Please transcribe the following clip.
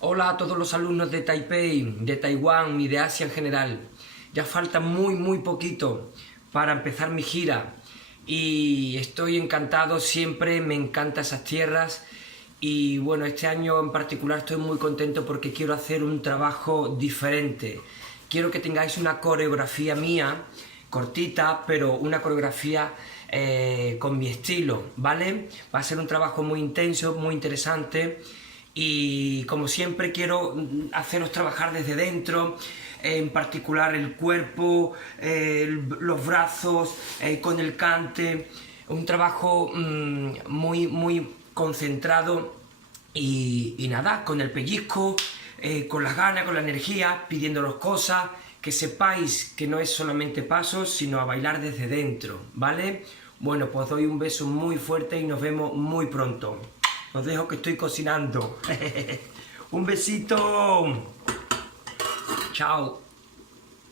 Hola a todos los alumnos de Taipei, de Taiwán y de Asia en general. Ya falta muy poquito para empezar mi gira y estoy encantado, siempre me encantan esas tierras y bueno, este año en particular estoy muy contento porque quiero hacer un trabajo diferente. Quiero que tengáis una coreografía mía, cortita, pero una coreografía con mi estilo, ¿vale? Va a ser un trabajo muy intenso, muy interesante. Y como siempre quiero haceros trabajar desde dentro, en particular el cuerpo, los brazos, con el cante, un trabajo muy concentrado y nada, con el pellizco, con las ganas, con la energía, pidiéndonos cosas, que sepáis que no es solamente pasos, sino a bailar desde dentro, ¿vale? Bueno, pues os doy un beso muy fuerte y nos vemos muy pronto. Os dejo que estoy cocinando. Un besito. Chao.